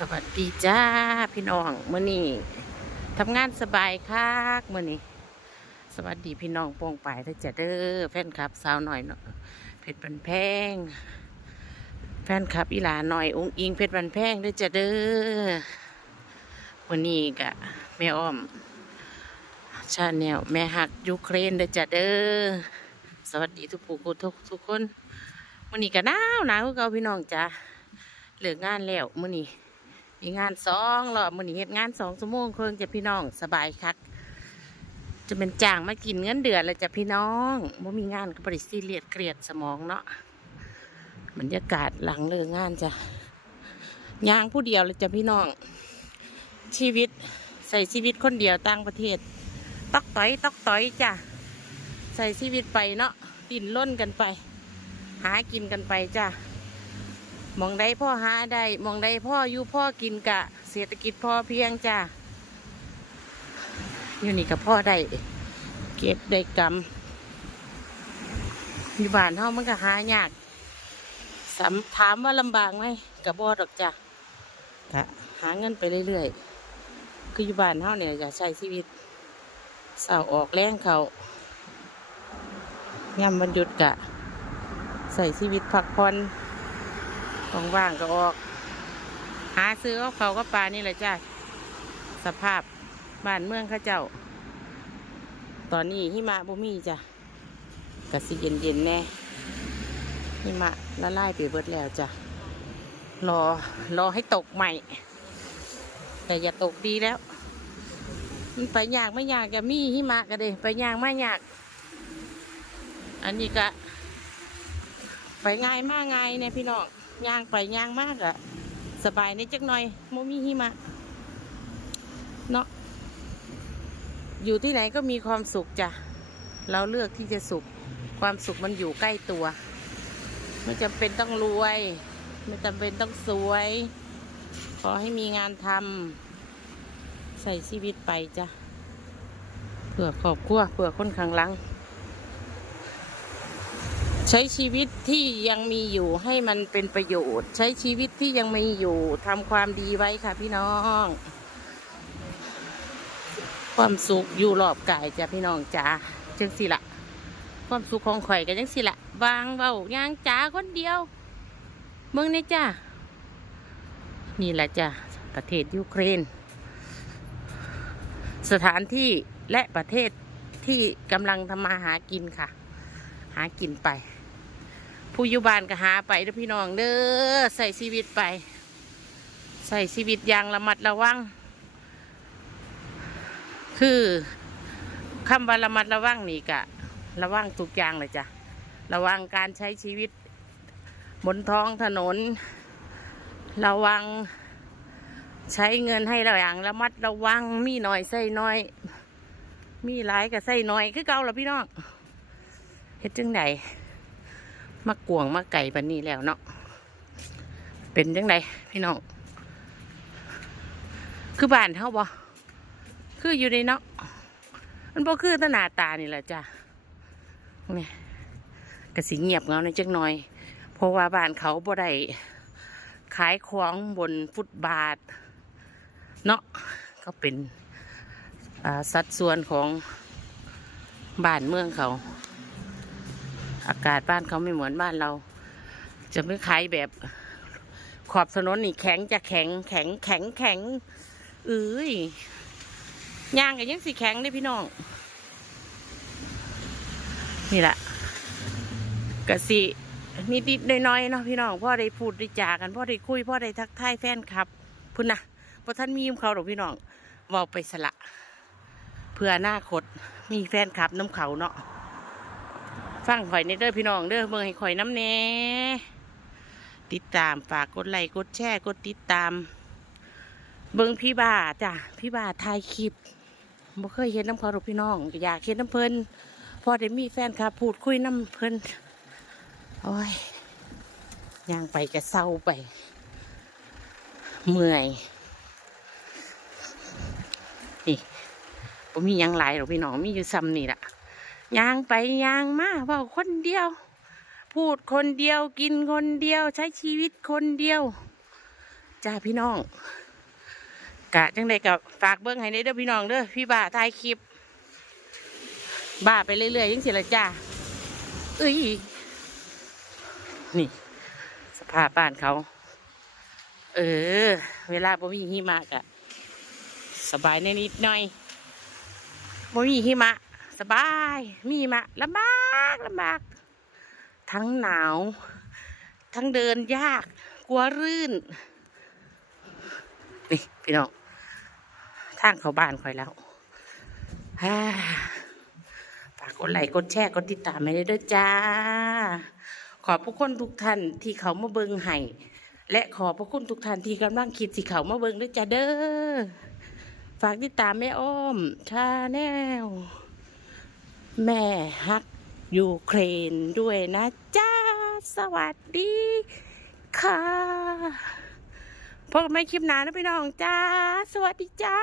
สวัสดีจ้าพี่น้องมื่อนี้ทำงานสบายคักมื่อนี้สวัสดีพี่น้องโปองป่ายถ้าจะเด้อแฟนคลับสาวหน่อยเนาะเพชรบันแพง แฟนคลับอีหลาหน่อยองค์อิงเพชรบันแพงเด้อจะเด้อวันนี้กะแม่อ้อมชาแนลแม่หักยูเครนเด้อจะเด้อสวัสดีทุกผู้ทุกทุกคนวันนี้กะหนาวหนาวเก่าพี่น้องจ้าเลิกงานแล้วมื้อนี้ีงานสองหรอมื้อนี้เฮ็ดงานสองชั่วโมงครึ่งจะพี่น้องสบายคัก จะเป็นจ้างมากินเงินเดือนแล้วจะพี่น้องบ่มีงานก็บ่ได้ซีเรียสเครียดสมองเนาะบรรยากาศหลังเลิกงานจ้ะย่างผู้เดียวเลยจะพี่น้อง ชีวิตใส่ชีวิตคนเดียวต่างประเทศ ตอกต่อยตอกต่อยจ้ะใส่ชีวิตไปเนาะดินล้นกันไป หากินกันไปจ้ะ มองได้พ่อหาได้มองได้พ่ออยู่พ่อกินกะ เศรษฐกิจพอเพียงจ้าอยู่นี่กับพ่อได้เก็บได้กำอยู่บ้านเฮามันก็หายากสำถามว่าลำบากไหมกับบ่ดอกจ้ะกะหาเงินไปเรื่อยๆ คืออยู่บ้านเฮาเนี่ยจะใช้ชีวิตเสาออกแรงเขาย่ำวันหยุดกะ ใส่ชีวิตพักผ่อน ว่างๆก็ออก หาซื้อกับเขาก็ปลานี่แหละจ้าสภาพบ้านเมืองข้าเจ้า ตอนนี้หิมะบ่มีจ้ะกะสิเย็นๆแน่หิมะละลายไปเบิดแล้วจ้ะรอรอให้ตกใหม่ แต่อย่าตกดีแล้วมันไปยากไม่ยากกะมีหิมะก็เด้ไปยากไม่ยาก อันนี้ก็ไปง่ายมากง่ายเนี่ยพี่น้อง ย่างไปย่างมากอะสบายในจักหน่อยโมมีหิมะเนาะอยู่ที่ไหนก็มีความสุขจ้ะ เราเลือกที่จะสุข ความสุขมันอยู่ใกล้ตัว ไม่จำเป็นต้องรวย ไม่จำเป็นต้องสวย ขอให้มีงานทำใส่ชีวิตไปจ้ะเพื่อครอบครัวเพื่อคนข้างหลัง ใช้ชีวิตที่ยังมีอยู่ให้มันเป็นประโยชน์ ใช้ชีวิตที่ยังมีอยู่ทำความดีไว้ค่ะพี่น้อง ความสุขอยู่รอบกายจ้ะพี่น้องจ้าจังสิละความสุขของข่อยกันจังสิละวางเบาย่างจ้าคนเดียวเมืองนี่จ้านี่แหละจ้ะประเทศยูเครน สถานที่และประเทศที่กำลังทำมาหากินค่ะ หากินไป ผู้อยู่บ้านก็หาไปเด้อพี่น้องเด้อใส่ชีวิตไป ใส่ชีวิตอย่างระมัดระวัง คือคำว่าระมัดระวังนี่กะ ระวังทุกอย่างเลยจ้ะระวังการใช้ชีวิต บนท้องถนน ระวังใช้เงินให้เราอย่างระมัดระวังมีหน่อยใส่น้อย มีหลายกับใส่น้อยคือเก่าละพี่น้องเฮ็ดจังได มากวงมาไก่ปันนี้แล้วเนาะเป็นจังไดพี่น้องคือบ้านเฮาบ่คืออยู่ในเนาะมันบ่คือตนาตานี่แหละจ้ะนี่กระสิเงียบเงาในอยจังหน่อย เพราะว่าบ้านเขาบ่ได้ขายของบนฟุตบาท เนาะก็เป็นสัดส่วนของบ้านเมืองเขา อากาศบ้านเขาไม่เหมือนบ้านเรา จะไม่คล้ายแบบขอบถนนนี่แข็งจะแข็งแข็งแข็งแข็งเอ้ยย่างกันยังสีแข็งเลยพี่น้อง นี่แหละกะสินิดนิดๆน้อยๆเนาะพี่น้องพ่อได้พูดได้จากันพ่อได้คุยพ่อได้ทักทายแฟนครับพุ่นนะพอท่านมีมเขาหรอกพี่น้องเว่าไปสละ เพื่อหน้าคตมีแฟนคลับน้ำเขาเนาะ ฟังข่อยในเด้อพี่น้องเด้อเมืองให้ข่อยน้ำแน่ติดตามฝากกดไลค์กดแชร์กดติดตาม เบิ้งพี่บ่าจ้ะพี่บ่าถ่ายคลิปบ่เคยเห็นน้ำเขาหรอกพี่น้องอยากเห็นน้ำเพิ่นพอได้มีแฟนครับพูดคุยน้ำเพิ่นโอ้ยย่างไปก็เศร้าไป เมื่อยนี่ผมมียังหลายหรอกพี่น้องมีอยู่ซ้ำนี่แหละ ยางไปยางมาเว่าคนเดียว พูดคนเดียวกินคนเดียวใช้ชีวิตคนเดียวจ้าพี่น้อง กะจังใดกับฝากเบิ้งให้เด้อพี่น้องเด้อพี่บ้าถ่ายคลิปบ้าไปเรื่อยๆยังสิละจ้าเอ้ยนี่ สภาพบ้านเขา เออ เวลาบ่มีหิมะกะ สบายแน่นิดหน่อยบ่มีหิมะ สบาย มีมะลำบากลำบาก ทั้งหนาว ทั้งเดินยาก กลัวรื่น นี่ พี่น้อง ทางเขาบ้านคอยแล้วฮ่าฝากกดไลค์กดแชร์กดติดตามให้ด้วยจ้า ขอบพระคุณทุกท่านที่เขามาเบิงให้และขอบพระคุณทุกท่านที่กำลังคิดสิเขามาเบิงด้วยจ้าเด้อฝากติดตามแม่อ้อมชาแนล แม่ฮักยูเครนด้วยนะจ้า สวัสดี ค่ะพบกันใหม่คลิปหน้านะพี่น้องจ้า สวัสดีจ้า